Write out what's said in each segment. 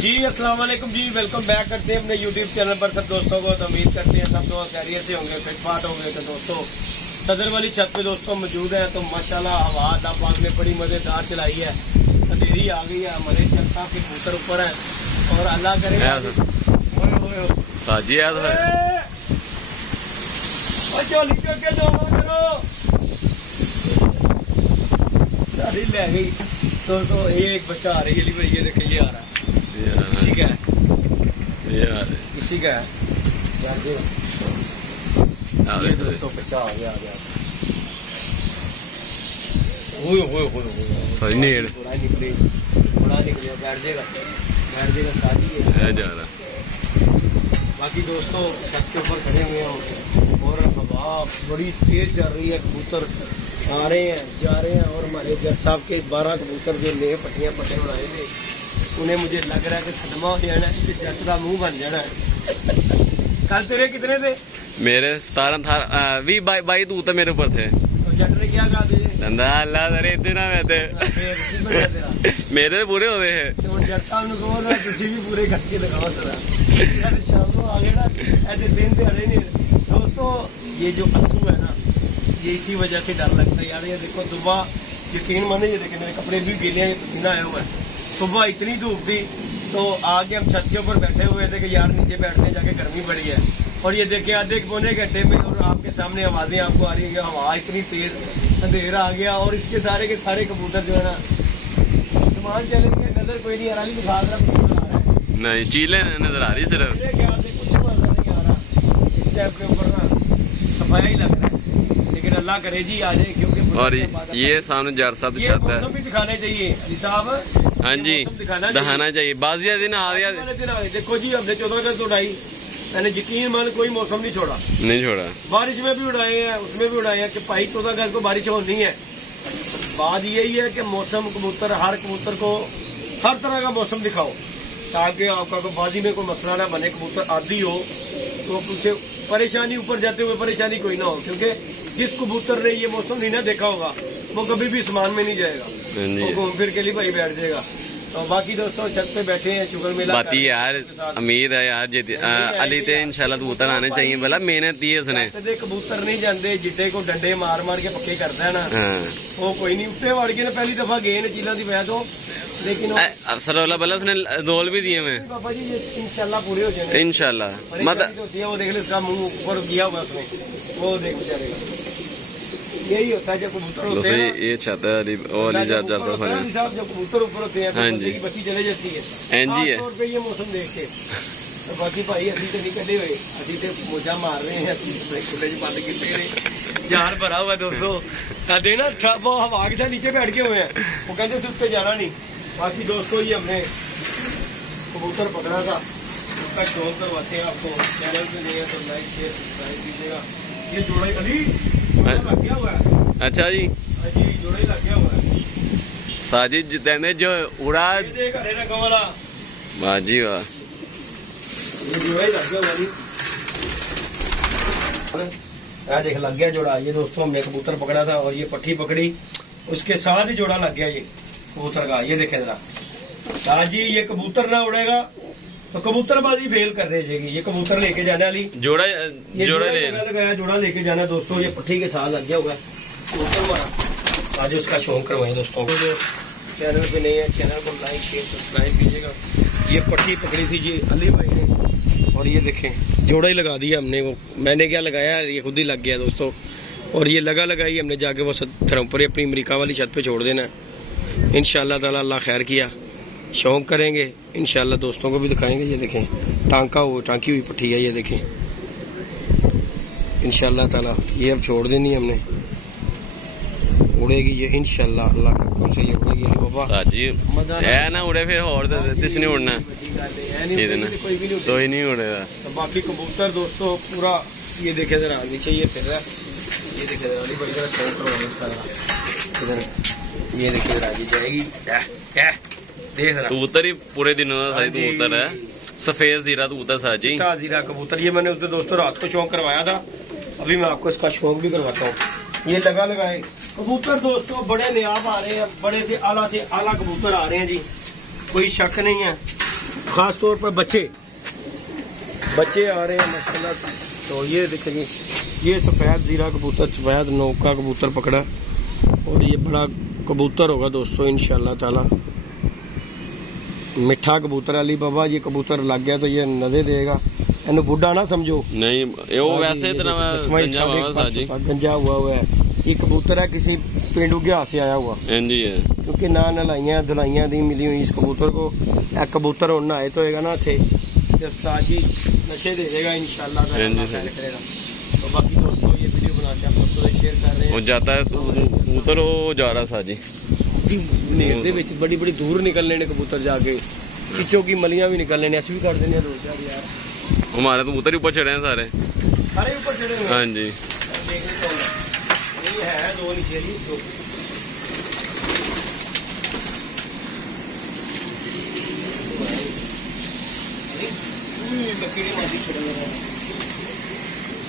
जी अस्सलाम वालेकुम जी, welcome back करते हैं अपने यूट्यूब चैनल पर सब दोस्तों को। तो उम्मीद करते हैं सब दोस्त खैरियत से होंगे, फिटफाट होंगे। तो दोस्तों सदर वाली छत पे दोस्तों मौजूद है। तो माशाल्लाह हवा अल्लाह पाक ने बड़ी मजेदार चलाई है, अंधेरी आ गई है, हमारे चलता के कबूतर ऊपर है और अल्लाह करे साजी है सारी ले गई। तो ये एक बच्चा आ रही है, ये देखे ये आ रहा है, किसी का है, किसी का है दोस्तों, बच्चा आ गया निकले बैठ जाएगा शादी है जा रहा। बाकी दोस्तों छत के ऊपर खड़े हुए हैं और हवा बड़ी तेज चल रही है, कबूतर आ रहे हैं जा रहे हैं। और हमारे जज साहब के 12 कबूतर जो नए पट्टियां पट्टे बनाए थे, उन्हें मुझे लग रहा है कि सदमा हो जाना है, जट का मुंह बन जाना है। कल तेरे कितने थे? मेरे 17 था, 22 तू तो मेरे ऊपर थे। और जट ने क्या कहा तुझे? अल्लाह तेरे इतने मेरे तो पूरे हो गए हैं। तो जट साहब ने कहो ना किसी भी पूरे करके दिखाओ जरा, शाम को आ गए ना ऐसे दिन दिहाड़े नहीं। दोस्तों ये जो आंसू है ना, ये इसी वजह से डर लगता है यार। ये देखो सुबह यकीन माने, ये देखे मेरे कपड़े भी गीले हैं, पसीना आया हुआ है। सुबह इतनी धूप थी तो आगे हम छत के ऊपर बैठे हुए थे कि यार नीचे बैठने जाके गर्मी पड़ी है। और ये देखे आधे पौने घंटे में और आपके सामने आवाजें आपको आ रही है, हवा इतनी तेज, अंधेरा आ गया और इसके सारे के सारे कबूतर जो है ना सामान चलेंगे, नजर कोई नहीं आ रहा, दिखा रहा नहीं, चीलें नजर आ रही सिर्फ। मेरे ख्याल से कुछ नजर नहीं आ रहा इस टाइप के ऊपर ना, सफाया ही लग रहा है। लेकिन अल्लाह करे जी आ जाए, क्योंकि और ये सामने जार साहब छत है, भी दिखाने चाहिए अली साहब। हाँ जी दिखाना चाहिए। बाजिया दिन आ गया, देखो जी हमने 14 अगस्त उड़ाई, मैंने यकीन मान कोई मौसम नहीं छोड़ा, बारिश में भी उड़ाए हैं, उसमें भी उड़ाए हैं कि भाई 14 अगस्त को बारिश होनी है। बात यही है कि मौसम कबूतर, हर कबूतर को हर तरह का मौसम दिखाओ ताकि आपका बाजी में कोई मसला ना बने। कबूतर आदि हो तो उसे परेशानी, ऊपर जाते हुए परेशानी कोई ना हो, क्योंकि जिस कबूतर ने ये मौसम नहीं ना देखा होगा वो कभी भी आसमान में नहीं जाएगा, वो घूम फिर के लिए भाई बैठ जाएगा। तो बाकी दोस्तों छत पे बैठे हैं, शुक्र मिला बात यार, उम्मीद है यार अली ते इंशाल्लाह कबूतर आने चाहिए। भला मेहनत ही उसने कबूतर नहीं जाते, जिटे को डंडे मार मार के पक्के करता है ना, वो कोई नहीं उत्ते वड़ के ना पहली दफा गए चीला की वजह तो। लेकिन सरोला भला उसने रोल भी दिए मैं पापा जी, इंशाल्लाह पूरे हो जाएंगे इंशाल्लाह। मतलब वो देख ले, उसका मुंह ऊपर किया हुआ उसने, वो देख बेचारे। यही होता है जब कबूतर होते हैं, ये छत है जब कबूतर ऊपर होते हैं तो बंदे की बत्ती चले जाती है, खासतौर पे ये मौसम देख के। तो बाकी भाई असी तो नहीं कटे हुए, असी तो मोजा मार रहे हैं, असी खुले बंद किए जान भरा हुआ दोस्तों। कहते ना वो हवा के साथ नीचे बैठ के हुए हैं, वो कहते उस पे जाना नहीं। बाकी दोस्तों ये हमने कबूतर पकड़ा था, उसका शौक करवाते हैं आपको। चैनल पे नहीं है तो लाइक शेयर सब्सक्राइब कीजिएगा। ये जोड़ा अली लग गया हुआ है। अच्छा जी, जी जोड़ा ही लग गया हुआ है। साजिद जितेंद्र जो उड़ा वाह जी वाह, ये जोड़ा ही लग गया हुआ। देख लग गया जोड़ा। ये दोस्तों हमने कबूतर पकड़ा था और ये पट्टी पकड़ी, उसके साथ ही जोड़ा लग गया ये कबूतर का। ये देखे जरा साजी, ये कबूतर ना उड़ेगा तो कबूतरबाजी फेल कर दे जाएगी। ये कबूतर लेके जाना अली, जोड़ा लगाया, जोड़ा लेके जाना दोस्तों। ये पट्टी के साथ लग गया हुआ है कबूतर हमारा। आज उसका शौक करवाएं दोस्तों को। जो चैनल पे नहीं है, चैनल को लाइक शेयर सब्सक्राइब कीजिएगा। ये पट्टी पकड़ी थी जी अली भाई ने, और ये देखें जोड़ा ही लगा दिया हमने। वो मैंने क्या लगाया, ये खुद ही लग गया दोस्तों। और ये लगाई हमने जाके वो धर्मपुरी अपनी अमेरिका वाली छत पे छोड़ देना है इंशाल्लाह ताला। अल्लाह खैर किया, शौक करेंगे इंशाल्लाह, दोस्तों को भी दिखाएंगे। ये देखें टांकी हुई पट्टी है, ये देखें इंशाल्लाह ताला। ये अब छोड़ देनी हमने, उड़ेगी ये इंशाल्लाह, अल्लाह के हुक्म से ये उड़ेगी बाबा। साजी है ना उड़े फिर और किसने उड़ना, कोई नहीं उड़ेगा। तो बाकी कबूतर दोस्तों पूरा ये देखे जरा नीचे ये फिर रहा है, ये देखे जरा बड़ी तरह शौक करवाएंगे। ये देखे जरा जाएगी, देख रहा कबूतर ही पूरे दिनों का कबूतर है, सफेद जीरा कबूतर साजी, जीरा कबूतर। ये मैंने उसने दोस्तों रात को शौक करवाया था, अभी मैं आपको इसका शौक भी करवाता हूँ। ये लगाए कबूतर दोस्तों बड़े नियाब आ रहे हैं, बड़े से आला कबूतर आ रहे हैं जी, कोई शक नहीं है। खास तौर पर बच्चे आ रहे हैं माशाल्लाह। तो ये देखेंगे, ये सफ़ेद ज़ीरा कबूतर, सफ़ेद नौका कबूतर पकड़ा, और ये बड़ा कबूतर होगा दोस्तों इंशाल्लाह ताला, मिठा कबूतर। अली बाबा ये कबूतर लग गया तो ये नज़र देगा, इन्हें बुढ़ा ना समझो नहीं, वो वैसे गंजा हुआ है। ये कबूतर है किसी पेंडू के से आया हुआ है, क्योंकि ना नलाइया धुलाइया दी मिली हुई इस कबूतर को। एक कबूतर और नहाए तो होगा ना थे जी नशे दे देगा इंशाल्लाह करेगा। तो बाकी दोस्तों ये वीडियो बनाते हैं, दोस्तों से शेयर कर रहे हैं। वो जाता है कबूतर, वो जा रहा था जी नेर दे विच बड़ी बड़ी दूर निकलने ने कबूतर जाके, किचों की मलियां भी निकलने ने, अस भी कर देने रोज यार। हमारे तो कबूतर ऊपर चढ़े हैं सारे ऊपर चढ़े हुए। हाँ जी ये है दो नीचे दो।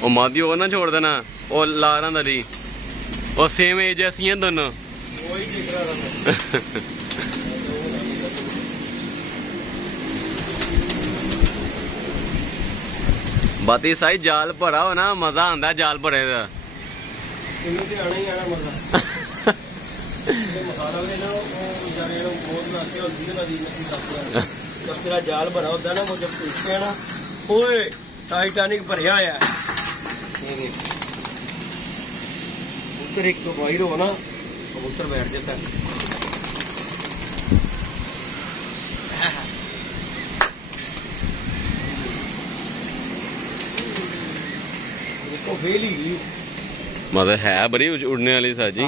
ਉਹ ਮਾਦੀ ਉਹ ਨਾ ਛੋੜ ਦੇਣਾ, ਉਹ ਲਾਰਾਂ ਦਾ ਦੀ ਉਹ ਸੇਮ ਏਜ ਐਸੀ हैं दोनों। बाती साई जाल भरा हो ना मजा आंदा जाल भरे दा। जब तेरा जाल भरा होता है ना, वो जब पूछते हैं ना, ओए टाइटैनिक भरिया है कबूतर, एक तो बाहर हो ना कबूतर बैठ जाता है। तो फेल ही मतलब है बड़ी उड़ने वाली साजी।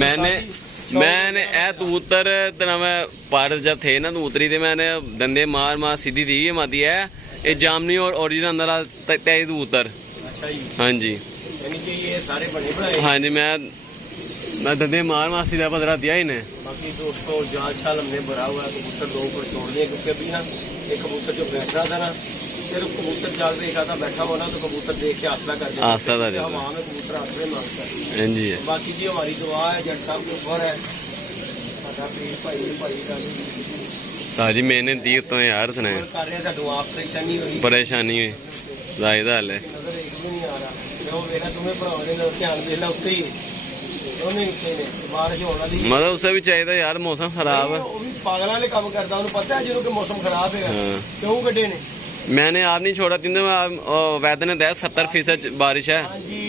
मैंने ए कबूतर तेरा मैं पारस जब थे ना तो उतरी थे, मैंने दंदे मार सीधी दी है मादी है ये जामनी और ओरिजिनल अंदर तय कबूतर। हाँ जी ये सारे बने बनाए। हाँ जी मैं दंदे मार सीधा 15 दिया इन्हें। बाकी दोस्तों जाल शाल हमने भरा हुआ है, कबूतर दो ऊपर छोड़ दिए, क्योंकि अभी ना एक कबूतर जो बैठ रहा था ना, सिर्फ कबूतर जाल पे एक आधा बैठा हुआ ना, तो कबूतर देख के आसरा कर देता है, वहाँ में कबूतर आसरे मांगता है। बाकी जी हमारी दुआ है जट साहब के ऊपर है, साजी मैंने दी तो यार सुना परेशानी हुई जाहिर हाल है। मतलब उसे भी चाहिए यार, मौसम खराब है, पागल वाले काम करता है, पता है जो मौसम खराब है क्यों गड्ढे ने। मैंने आप नहीं छोड़ा, तीन वैदर ने दिया 70% बारिश है। हाँ जी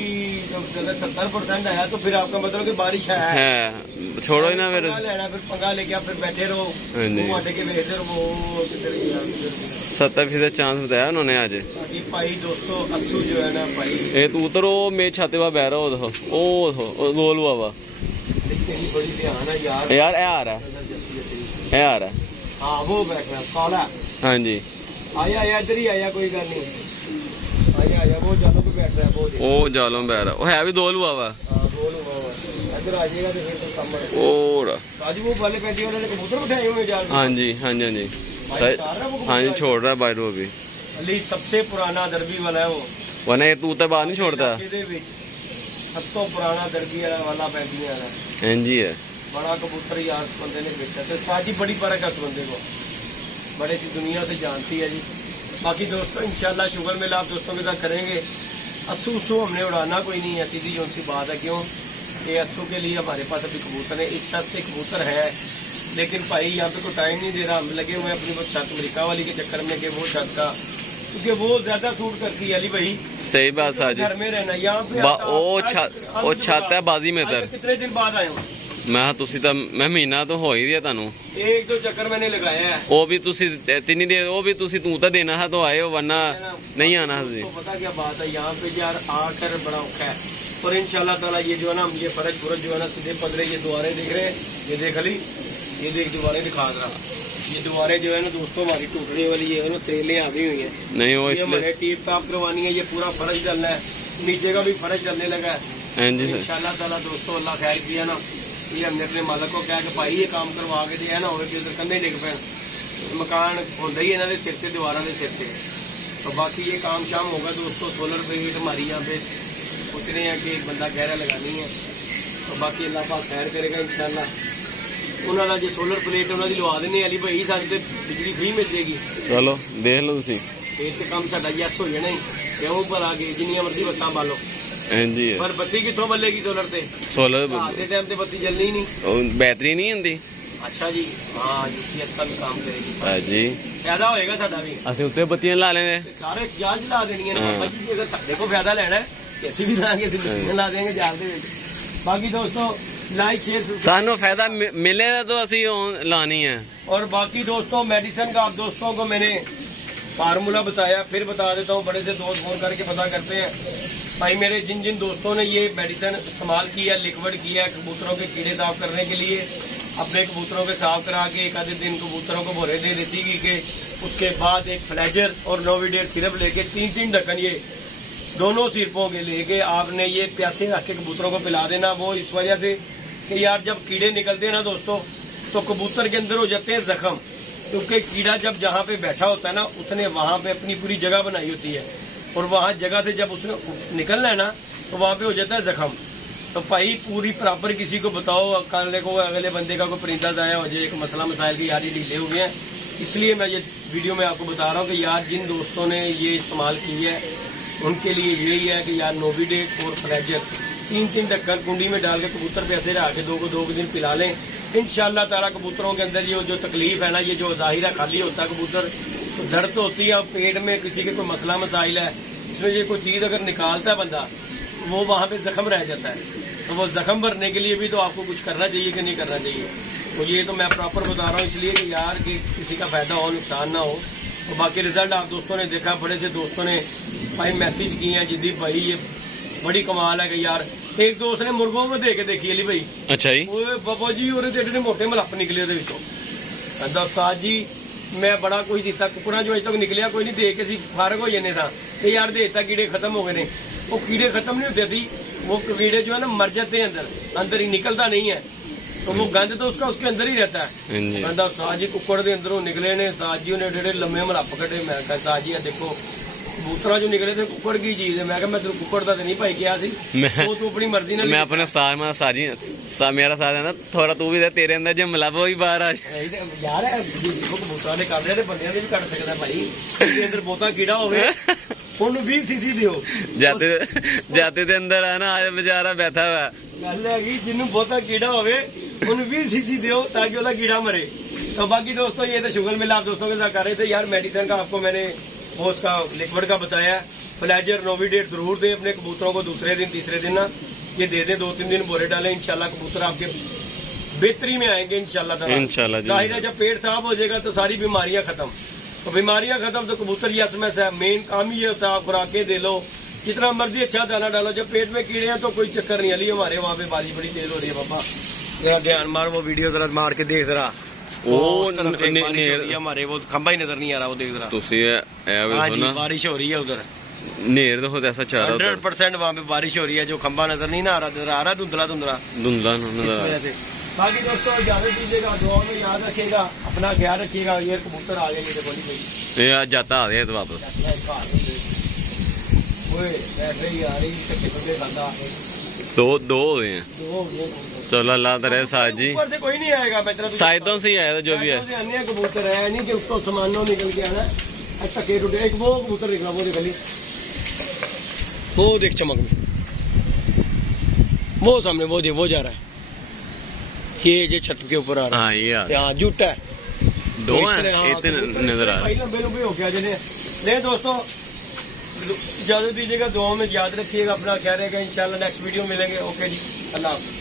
जब 70% आया तो फिर आपका मतलब कि बारिश है, छोड़ो ही ना फिर पंगा लेके फिर बैठे रहो, के बैठे रहो। 70% चांस बताया उन्होंने आज। भाई दोस्तों अस्सू जो है ना भाई, ये तू उतरो मेरे छाते हुआ बह रहा हो, देखो ओ गोल हुआ वा बड़ी ध्यान है यार। यार ए आ रहा है, आ रहा है। हाँ वो बैठ रहा काला। हाँ जी आया इधर ही आया, कोई गल नहीं, आया वो जालों पे बैठ रहा है, वो जालों बैठ रहा है, वो है भी दोल हुआ वा। इधर आ जाएगा तो फिर तो कम और आज वो वाले पैसे वाले कबूतर उठाए हुए जाल। हाँ जी हाँ जी हाँ जी हाँ जी छोड़ रहा है बाहर वो भी। अली सबसे पुराना दरबी वाला है वो, वरना ये तू तो बाहर नहीं छोड़ता। सब तो पुराना दरबी वाला पैंती वाला। हाँ जी है बड़ा कबूतर यार बंदे ने बेचा, तो साजी बड़ी फर्क है उस बंदे को, बड़े सी दुनिया से जानती है जी। बाकी दोस्तों इंशाल्लाह शुगर मेला आप दोस्तों के साथ करेंगे। अस्सू उस्सू हमने उड़ाना कोई नहीं है, सीधी जो सी बात है, क्यों ये अस्सू के लिए हमारे पास अभी कबूतर है, इस छत से कबूतर है, लेकिन भाई यहाँ पे कोई टाइम नहीं दे रहा। हम लगे हुए अपनी वो छत अमेरिका वाली के चक्कर में, कि वो छत का क्योंकि वो ज्यादा सूट करती है अली भाई। सही बात साजी, घर में रहना यहाँ पे वो छत है बाजी में। कितने दिन बाद आए हो? मैं महीना तो हो ही दिया तानू, एक दो चक्कर मैंने लगाया है, वो भी तुसी तीन दिन, वो भी तुसी तू तो देना है तो आए हो, वरना नहीं आना है। तो पता क्या बात है यहाँ पे यार आकर बड़ा औखा है, और इंशाल्लाह ताला ये जो है ना, हम ये फर्ज जो है ना सीधे पदरे ये दुआरे देख रहे हैं, ये देख ली, ये देख दुआरे दिखा रहा, ये दुआरे जो है ना दोस्तों हमारी टूटने वाली है ना, तेलें आ गई हुई है, नहीं वो हमारे टीप टाप करवानी है, ये पूरा फर्ज डालना है, नीचे का भी फर्ज डालने लगा है इंशाल्लाह ताला। दोस्तों अल्लाह खैर किया ना, ये हमने अपने मालिक को कहा कि भाई ये काम करवा के दिया ना, हो उधर कंधे डिग पे मकान होता ही इन्होंने सिर से दीवारा के सिर से। तो बाकी ये काम शाम होगा दोस्तों, सोलर प्लेट हमारी यहाँ पे सोच रहे हैं कि बंदा गहरा लगानी है, तो बाकी अल्लाह पाक खैर करेगा इंशाल्लाह। ਉਹਨਾਂ ਦਾ ਜੇ ਸੋਲਰ ਪਲੇਟ ਉਹਨਾਂ ਦੀ ਲਵਾ ਦਿੰਦੇ ਅਲੀ ਭਾਈ ਸਾਡੇ ਤੇ ਬਿਜਲੀ ਫ੍ਰੀ ਮਿਲ ਜੇਗੀ। ਚਲੋ ਦੇਖ ਲਓ ਤੁਸੀਂ, ਇਹ ਤੇ ਕੰਮ ਸਾਡਾ ਯੈਸ ਹੋ ਜਾਣਾ ਹੀ ਕਿਉਂ ਪਰ ਆ ਗਏ ਜਿੰਨੀਆਂ ਮਰਜ਼ੀ ਬੱਤਾਂ ਬਾਲੋ ਹਾਂਜੀ ਹੈ। ਪਰ ਬੱਤੀ ਕਿੱਥੋਂ ਬੱਲੇਗੀ ਸੋਲਰ ਤੇ? सोलर ਰਾਤ ਦੇ ਟਾਈਮ ਤੇ ਬੱਤੀ ਜਲਣੀ ਹੀ ਨਹੀਂ। बैटरी नहीं ਹੁੰਦੀ। अच्छा जी हाँ यूपीएस का भी काम करेगी जी, फायदा होएगा साडा भी। ਅਸੀਂ ਉੱਤੇ ਬੱਤੀਆਂ ਲਾ ਲੈਂਦੇ। सारे जाल जला देनी है हाँ। बाबा जी अगर साडे को फायदा लेना है ऐसी भी लाएंगे ऐसी बत्तियां ला देंगे जाल दे विच। बाकी दोस्तों लाइक शेयर ਸਾਨੂੰ फायदा मिलेगा तो ਅਸੀਂ लानी है। और बाकी दोस्तों मेडिसिन का आप दोस्तों को मैंने फार्मूला बताया, फिर बता देता हूँ। बड़े से दोस्त फोन करके पता करते हैं भाई मेरे जिन जिन दोस्तों ने ये मेडिसिन इस्तेमाल किया, लिक्विड किया कबूतरों के कीड़े साफ करने के लिए, अपने कबूतरों के साफ करा के एक आधे दिन कबूतरों को भोरे दे देसी घी के, उसके बाद एक फ्लैजर और नोविडेट सिरप लेके 3-3 ढक्कन ये दोनों सिरपों के लेके आपने ये प्यासे रख के कबूतरों को पिला देना। वो इस वजह से कि यार जब कीड़े निकलते हैं ना दोस्तों तो कबूतर के अंदर हो जाते हैं जख्म, क्योंकि कीड़ा जब जहाँ पे बैठा होता है ना उसने वहाँ पे अपनी पूरी जगह बनाई होती है और वहाँ जगह से जब उसने निकलना है ना तो वहाँ पे हो जाता है जख्म। तो भाई पूरी प्रॉपर किसी को बताओ, कल को अगले बंदे का कोई परिंदा जाया हो जाए, एक मसला मसाइल की यार ये ढीले हुए हैं, इसलिए मैं ये वीडियो में आपको बता रहा हूँ कि यार जिन दोस्तों ने ये इस्तेमाल की है उनके लिए यही है कि यार नोविडेट और फ्लैजर 3-3 ढक्कन कुंडी में डाल के कबूतर पे ऐसे रहा के 2 दिन पिला लें। इंशाल्लाह ताला कबूतरों के अंदर ये जो तकलीफ है ना, ये जो जाहिरा खाली होता है कबूतर तो दर्द होती है, पेट में किसी के कोई मसला मसाइल है, इसमें ये कोई चीज अगर निकालता है बंदा वो वहाँ पे जख्म रह जाता है, तो वो जख्म भरने के लिए भी तो आपको कुछ करना चाहिए कि नहीं करना चाहिए। तो ये तो मैं प्रॉपर बता रहा हूँ इसलिए कि यार कि किसी का फायदा हो नुकसान ना हो। तो बाकी रिजल्ट आप दोस्तों ने देखा, बड़े से दोस्तों ने भाई मैसेज किए हैं जिद्दी भाई ये बड़ी कमाल है कि यार एक दोस्त ने मुर्गों में दे के देखी अली भाई। अच्छा जी, बाबा जी और एडे मोटे मलप निकले कहता उस्ताद जी मैं बड़ा कुछ दिता कुकड़ा जो अज तक निकलिया कोई नहीं, दे के फारग हो जाने था यार देता कीड़े खत्म हो गए ने। वो कीड़े खत्म नहीं होते थी, वो कीड़े जो है ना मर जाते हैं अंदर ही निकलता नहीं है, तो वो गंद तो उसके अंदर ही रहता है। कहता उस्ताद जी कुकड़ के अंदरों निकले ने, उस्ताद जी उन्हें एडे लम्बे मलप कटे। मैं कहता उस्ताद जी देखो कबूतरा जो निकले थे कुकड़ की चीज है। मैं कहा मैं तेरे कुकड़ का नहीं भाई क्या सी, वो तू अपनी मर्जी ना। मैं अपने साथ में सारी मेरा साथ है ना थोड़ा तू भी दे, तेरे अंदर जो मिला वो भी बाहर आ यार देखो कबूतरा ने कर रहे बंदे भी कर सकता भाई, अंदर बहुता कीड़ा होवे ਉਹਨੂੰ 20 ਸੀਸੀ ਦਿਓ। ਜਾਤੇ ਦੇ ਅੰਦਰ ਆ ਨਾ ਆ बेचारा बैठा हुआ ਗੱਲ ਹੈਗੀ ਜਿਹਨੂੰ ਬਹੁਤਾ ਕੀੜਾ ਹੋਵੇ ਉਹਨੂੰ 20 सीसी ਦਿਓ ताकि ਉਹਦਾ कीड़ा मरे। तो बाकी दोस्तों ये तो शुगर मिला आप दोस्तों के साथ कर रहे थे यार। मेडिसिन का आपको मैंने वो उसका लिक्विड का बताया, फ्लैजर नोविडेट जरूर दें अपने कबूतरों को, दूसरे दिन तीसरे दिन ना ये दे दें, 2-3 दिन बोरे डालें, इंशाल्लाह कबूतर आपके बेहतरी में आएंगे इंशाल्लाह। जाहिर है जब पेट साफ हो जाएगा तो सारी बीमारियां खत्म, तो बीमारियां खत्म तो कबूतर यस में है। मेन काम ही ये होता है आप खुराकें दे लो, जितना मर्जी अच्छा दाना डालो, जब पेट में कीड़े हैं तो कोई चक्कर नहीं। अली हमारे वहाँ पे बारिश बड़ी तेज हो रही है पापा, जरा ध्यान मार वो वीडियो जरा मार के देख जरा, हमारे वो खंबा ही नजर नहीं आ रहा, वो देख जरा। हाँ जी बारिश हो रही है उधर, नेर तो ऐसा चाह रहा 100% वहाँ पे बारिश हो रही है, जो खंबा नजर नहीं ना आ रहा धुंधला धुंधला। बाकी दोस्तों इजाजत दीजिएगा, दुआ में याद रखिएगा, अपना ख्याल रखिएगा। ये कबूतर आ गए देखो ये आज जाता आ गया तो वापस दो हो गए हैं। चलो अल्लाह तरह साज जी, ऊपर से कोई नहीं आएगा, साइडों से ही आया था जो भी है। कबूतर है नहीं कि उसको सामानों निकल के आना टके टूटे। एक वो कबूतर निकला वो निकली, वो देख चमक में वो सामने वो जा रहा है, ये छत के ऊपर आ रहा है। हाँ ये यहाँ जुट है, दो नजर आ रहा है। लंबे लंबे हो गया जिन्हें ले। दोस्तों इजाजत दीजिएगा, दुआ में याद रखिएगा, अपना ख्याल रखेगा। इंशाल्लाह नेक्स्ट वीडियो मिलेंगे। ओके जी, अल्लाह हाफ़िज़।